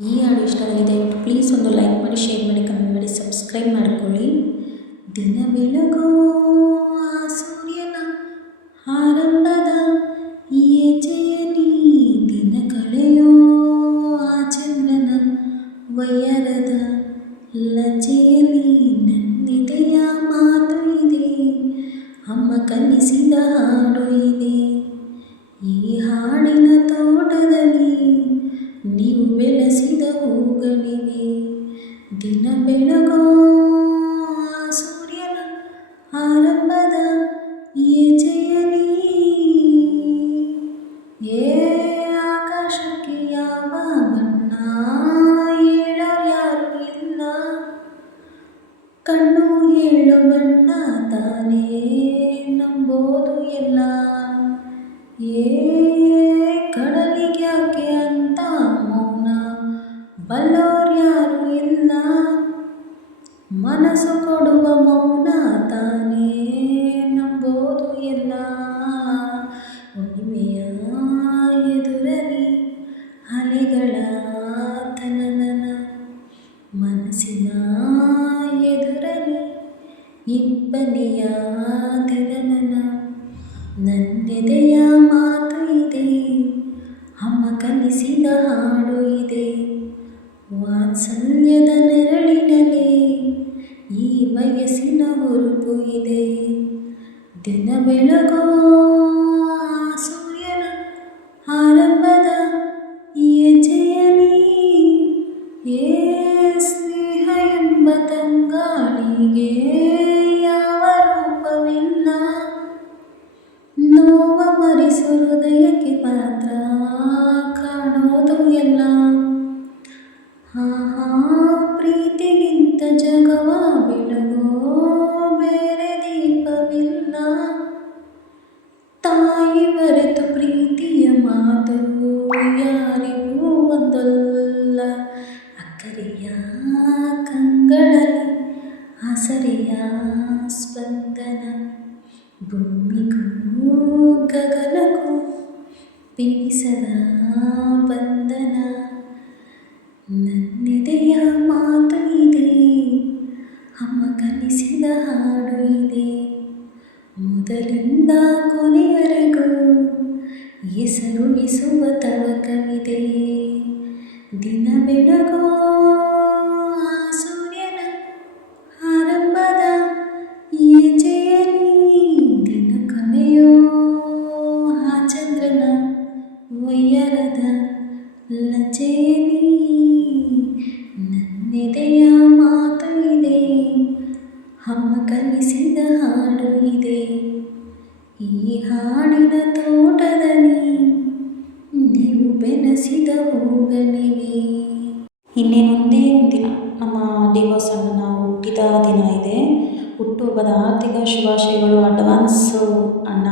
ಈ ಹಾಡು ಇಷ್ಟ ಆಗಿದೆ ಪ್ಲೀಸ್ ಒಂದು ಲೈಕ್ ಮಾಡಿ ಶೇರ್ ಮಾಡಿ ಕಮೆಂಟ್ ಮಾಡಿ ಸಬ್ಸ್ಕ್ರೈಬ್ ಮಾಡ್ಕೊಳ್ಳಿ. ದಿನ ಬೆಳಗೋ ಆ ಸೂರ್ಯನ ಆರಂಭದ ಈ ಹೆಜ್ಜೆಯಲ್ಲಿ ದಿನ ಕಳೆಯೋ ಆ ಚಂದ್ರನ ವಯರದ ಲಜ್ಜೆಯಲ್ಲಿ ನನ್ನಿದೆಯ ಮಾತು ಇದೆ, ಅಮ್ಮ ಕಲಿಸಿದ ಹಾಡು ಇದೆ. ಈ ಹಾಡಿನ ತೋಟದಲ್ಲಿ ನೀವು ಬೆಳೆಸಿದ ಹೂಗಳಿವೆ ದಿನ ಬೆಳಗೋ ಆ ಸೂರ್ಯನ ಆರಂಭದ ಈ ಹೆಜ್ಜೆಯಲ್ಲಿ ಏ ಆಕಾಶಕ್ಕೆ ಯಾವ ಬಣ್ಣ ಹೇಳೋರು ಯಾರು ಇಲ್ಲ ಕಣ್ಣು ಹೇಳೋ ಬಣ್ಣ ತಾನೇ ನಂಬೋದು ಎಲ್ಲ ಏ ಮನಸ್ಸು ಕೊಡುವ ಮೌನ ತಾನೇ ನಂಬೋದು ಎಲ್ಲ ಹುಣ್ಣಿಮೆಯ ಎದುರಲ್ಲಿ ಅಲೆಗಳ ತನನನ ಮನಸ್ಸಿನ ಎದುರಲ್ಲಿ ಇಬ್ಬನಿಯ ದಿನನನ ನನ್ನೆದೆಯ ಮಾತು ಇದೆ ಅಮ್ಮ ಕಲಿಸಿದ ಹಾಡು ಇದೆ ವಾತ್ಸಲ್ಯದ ಹುರುಪು ಇದೆ ದಿನ ಬೆಳಗೋ ಆ ಸೂರ್ಯನ ಆರಂಭದ ಈ ಹೆಜ್ಜೆಯಲ್ಲಿ ಏ ಸ್ನೇಹ ಎಂಬ ತಂಗಾಳಿಗೆ ಯಾವ ರೂಪವಿಲ್ಲ ನೋವ ಮರೆಸು ಹೃದಯಕ್ಕೆ ಪಾತ್ರ ಯಾರಿಗೂ ಒಂದಲ್ಲ ಅಕ್ಕರೆಯ ಕಂಗಳಲ್ಲಿ ಹಸರೆಯ ಸ್ಪಂದನ ಭೂಮಿಗೂ ಗಗನಕ್ಕೂ ಬೀಸದ ಬಂಧನ ನನ್ನೆದೆಯ ಮಾತು ಇದೆ ಅಮ್ಮ ಕಲಿಸಿದ ಹಾಡು ಇದೆ ಮೊದಲಿಂದ ಕೊನೆಯವರೆಗೂ ಹೆಸರುಳಿಸುವ ತವಕವಿದೆ ದಿನ ಬೆಳಗೋ ಆ ಸೂರ್ಯನ ಆರಂಭದ ಈ ಹೆಜ್ಜೆಯಲ್ಲಿ ದಿನ ಕಳೆಯೋ ಆ ಚಂದ್ರನ ವಯ್ಯಾರದ ಲಜ್ಜೆಯಲ್ಲಿ ನನ್ನೆದೆಯ ಹೂಗಳಿವೆ ಇನ್ನೇನೊಂದೇ ದಿನ ನಮ್ಮ ಡಿವೋರ್ಸ್ ನಾವು ಹುಟ್ಟಿದ ದಿನ ಇದೆ. ಹುಟ್ಟುಹಬ್ಬದ ಆರ್ಥಿಕ ಶುಭಾಶಯಗಳು ಅಡ್ವಾನ್ಸು ಅಣ್ಣ.